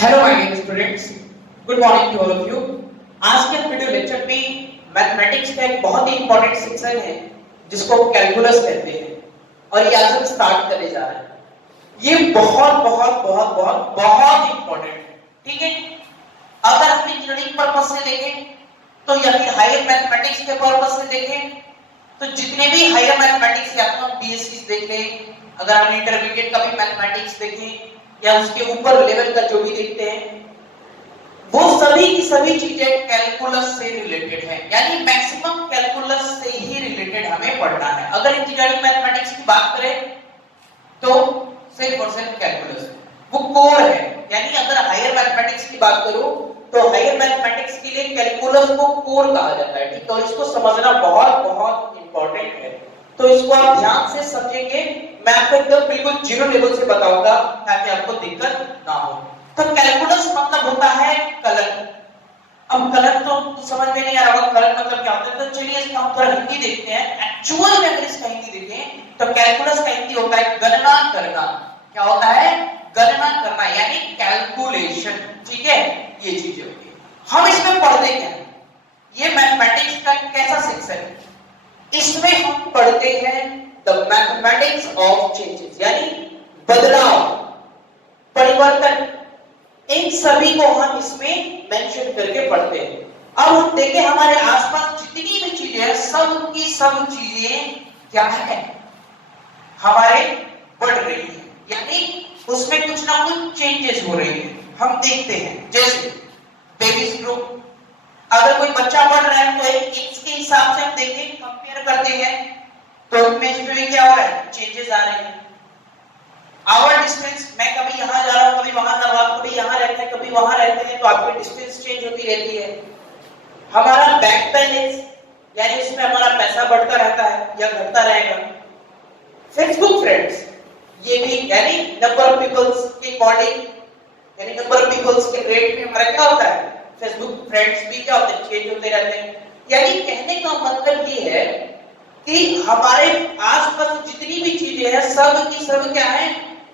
Hello my dear students, good morning to all of you. आज के video lecture में mathematics का एक बहुत ही इंपॉर्टेंट सेक्शन है जिसको कैलकुलस कहते हैं और ये आज हम स्टार्ट करने जा रहे हैं। ये बहुत बहुत बहुत बहुत बहुत इंपॉर्टेंट है, ठीक है। अगर हम इंजीनियरिंग पर्पस से देखें तो या फिर हायर मैथमेटिक्स के पर्पस से देखें तो जितने भी हायर मैथमेटिक्स या तो हम बीएससी देख लें, अगर हम इंटरमीडिएट का भी मैथमेटिक्स देखें या उसके ऊपर लेवल का जो भी देखते हैं, वो सभी की सभी चीजें कैलकुलस से रिलेटेड है, यानी मैक्सिमम कैलकुलस से ही रिलेटेड हमें पढ़ना है। अगर इंजीनियरिंग मैथमेटिक्स की बात करें तो सिर्फ और सिर्फ कैलकुलस वो कोर है, यानी अगर हायर मैथमेटिक्स की बात करूं तो हायर मैथमेटिक्स के लिए कैलकुलस को कोर कहा जाता है, ठीक है। और इसको समझना बहुत बहुत इंपॉर्टेंट है, तो इसको आप ध्यान से समझेंगे। मैं आपको एकदम बिल्कुल जीरो लेवल से बताऊंगा ताकि आपको दिक्कत ना हो। तो कैलकुलस मतलब होता है कलन। अब कलन तो समझ में नहीं आ रहा होगा, कलन मतलब क्या होता है, तो चलिए इसका हम थोड़ा हिंदी देखते हैं। एक्चुअल में अगर इसका हिंदी देखें तो कैलकुलस का हिंदी होता है गणना करना। क्या होता है? गणना करना, यानी कैलकुलेशन, ठीक है। ये चीजें होती है। हम इसमें पढ़ते क्या है, ये मैथमेटिक्स का कैसा सेक्शन है, इसमें हम पढ़ते हैं द मैथमेटिक्स ऑफ चेंजेस, यानी बदलाव, परिवर्तन, इन सभी को हम इसमें मेंशन करके पढ़ते हैं। अब हम देखें हमारे आसपास जितनी भी चीजें हैं, सब की सब चीजें क्या है, हमारे बढ़ रही है, यानी उसमें कुछ ना कुछ चेंजेस हो रही है। हम देखते हैं जैसे बेबीज ग्रोथ, अगर कोई बच्चा बढ़ रहा है तो एक इसके हिसाब से हम देखें, कंपेयर करते हैं तो इसमें क्या हो रहा है, चेंजेस आ रहे हैं। आवर डिस्टेंस, मैं कभी यहां जा रहा हूं कभी वहां जा रहा हूं, कभी यहां रहते हैं कभी वहां रहते हैं, तो आपकी डिस्टेंस चेंज होती रहती है। हमारा बैंक बैलेंस, यानी इसमें हमारा पैसा बढ़ता रहता है या घटता रहेगा। फेसबुक फ्रेंड्स, ये भी यानी नंबर ऑफ पीपल्स के अकॉर्डिंग, यानी नंबर ऑफ पीपल्स के रेट में हमारा क्या होता है, फेसबुक फ्रेंड्स भी क्या होते हैं, चेंज होते रहते हैं। यानी कहने का मतलब ये है कि हमारे आसपास जितनी भी चीजें हैं सब की सब क्या है,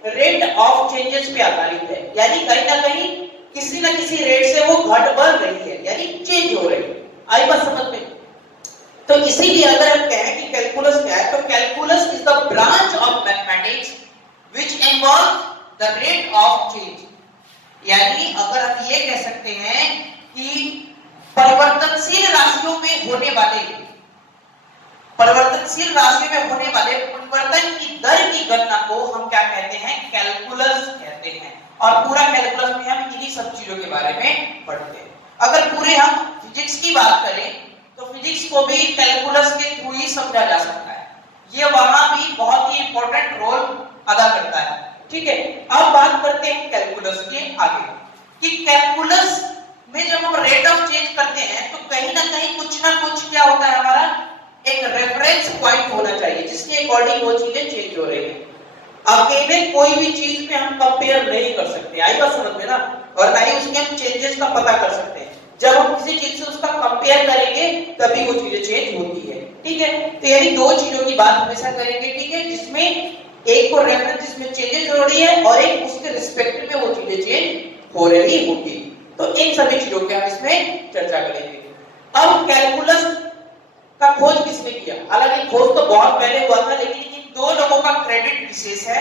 रेट ऑफ चेंजेस पे आधारित है, यानी कहीं ना कहीं किसी ना किसी रेट से वो घट बढ़ रही है, यानी चेंज हो रही है। आई बात समझ में? तो इसीलिए अगर हम कहें कि कैलकुलस क्या है, तो calculus is the branch of mathematics which involves the rate of change, यानी अगर हम ये कह सकते हैं कि परिवर्तनशील राशियों में होने वाले परिवर्तनशील राशि में होने वाले परिवर्तन की दर की गणना को हम क्या कहते हैं, कैलकुलस कहते हैं। और पूरा कैलकुलस में हम इन्हीं सब चीजों के बारे में पढ़ते हैं। अगर पूरे हम फिजिक्स की बात करें तो फिजिक्स को भी कैलकुलस के थ्रू ही समझा जा सकता है। ये वहां भी बहुत ही इंपॉर्टेंट रोल अदा करता है, ठीक है। अब बात करते हैं कैलकुलस के आगे कि कैलकुलस में जब हम रेट ऑफ चेंज करते हैं तो कहीं ना कहीं कुछ ना कुछ क्या होता है, हमारा एक रेफरेंस पॉइंट होना चाहिए जिसके अकॉर्डिंग वो चीजें चेंज हो रही है। अकेले कोई भी चीज पे हम कंपेयर नहीं कर सकते, आई बात समझ में ना, और ना ही उसके हम चेंजेस का पता कर सकते हैं। जब हम किसी चीज से उसका कंपेयर करेंगे तभी वो चीजें चेंज होती है, ठीक है। तो यानी दो चीजों की बात हमेशा करेंगे, ठीक है, जिसमें एक को रेफरेंस जिसमें चेंजेस हो रही है और एक उसके रिस्पेक्ट में वो चीजें चेंज हो रही होगी। तो इन सभी चीजों की हम इसमें चर्चा करेंगे। अब कैलकुलस का खोज किसने किया? हालांकि खोज तो बहुत पहले हुआ था, लेकिन इन दो लोगों का क्रेडिट विशेष है,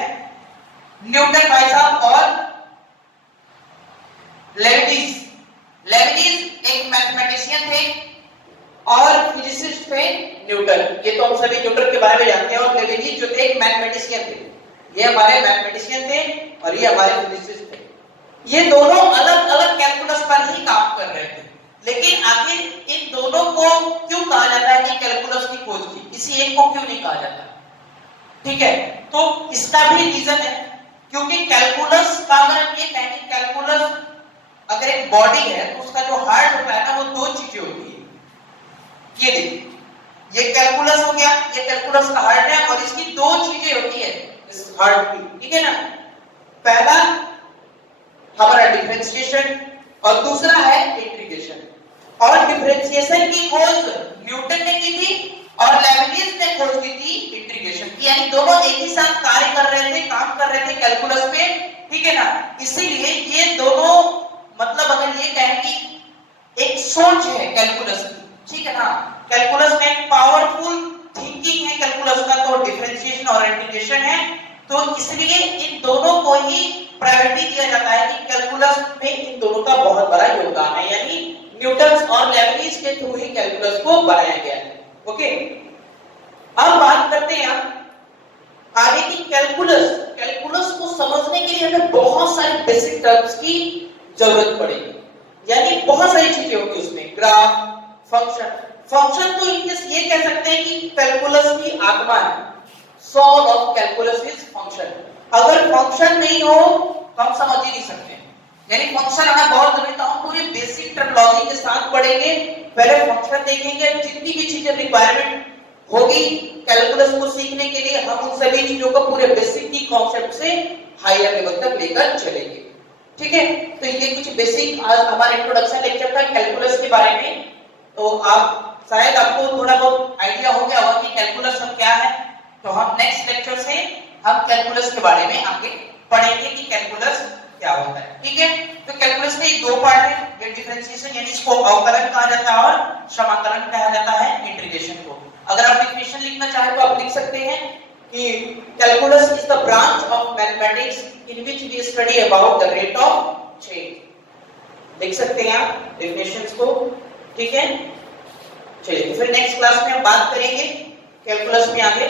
न्यूटन भाई साहब और लेबनिज। लेबनिज एक मैथमेटिशियन थे और फिजिसिस्ट थे न्यूटन। ये तो हम सभी न्यूटन के बारे में जानते हैं। और लेबनिज जो थे एक मैथमेटिशियन थे, ये हमारे मैथमेटिशियन थे और ये हमारे फिजिसिस्ट थे। ये दोनों अलग अलग कैलकुलस पर ही काम कर रहे थे, लेकिन आखिर इन दोनों को क्यों कहा जाता है कि कैलकुलस की खोज की, किसी एक को क्यों नहीं कहा जाता, ठीक है। तो इसका भी रीजन है, क्योंकि कैलकुलस का अगर हम ये कहें कि कैलकुलस अगर एक बॉडी है तो उसका जो हार्ट होता है ना, वो दो चीजें होती है। ये देखिए, ये कैलकुलस हो गया, ये कैलकुलस का हार्ट है और इसकी दो चीजें होती है इस हार्ट की, ठीक है ना। पहला हमारा डिफरेंशिएशन और दूसरा है इंटीग्रेशन। और डिफरेंशिएशन की खोज न्यूटन ने की थी और लेबनिज ने खोज की थी इंटीग्रेशन की, यानी दोनों एक ही साथ कार्य कर रहे थे, काम कर रहे थे कैलकुलस पे, ठीक है ना। इसीलिए ये दोनों इसलिए इन दोनों को ही प्रायोरिटी दिया जाता है कि कैलकुलस में इन दोनों का बहुत बड़ा योगदान है, यानी न्यूटन और लेबनिज के थ्रू ही कैलकुलस को बनाया गया है। ओके, अब बात करते हैं आगे की कैलकुलस। कैलकुलस को समझने के लिए हमें बहुत सारी बेसिक टर्म्स की जरूरत पड़ेगी, यानी बहुत सारी चीजें होंगी उसमें, ग्राफ, फंक्शन। फंक्शन तो इनकेस ये कह सकते हैं कि कैलकुलस की आत्मा है, soul of calculus is function. अगर फंक्शन नहीं हो तो हम समझ ही नहीं सकते, यानी फंक्शन आना बहुत जरूरी। तो हम पूरे बेसिक टर्मिनोलॉजी के साथ पढ़ेंगे, पहले फंक्शन देखेंगे, जितनी भी चीजें रिक्वायरमेंट होगी कैलकुलस को सीखने के लिए हम उन सभी चीजों को पूरे बेसिक की कॉन्सेप्ट से हायर लेवल तक लेकर चलेंगे। ठीक है, तो ये कुछ बेसिक आज हमारा इंट्रोडक्शन लेक्चर था कैलकुलस के बारे में। तो आप शायद आपको थोड़ा बहुत आइडिया हो गया होगा कि कैलकुलस हम क्या है। तो हम नेक्स्ट लेक्चर से हम कैलकुलस के बारे में आगे पढ़ेंगे कि कैलकुलस क्या होता है। ठीक है, तो कैलकुलस में दो पार्ट है, ये डिफरेंशिएशन यानी इसको अवकलन कहा जाता है और समाकलन कहा जाता है, इंटीग्रेशन को। अगर आप डिफिनेशन लिखना चाहें तो आप लिख सकते हैं कि calculus is the branch of mathematics in which we study about the rate of change. लिख सकते हैं आप डिफिनेशंस को। ठीक है, चलिए फिर नेक्स्ट क्लास में हम बात करेंगे कैलकुलस में आगे।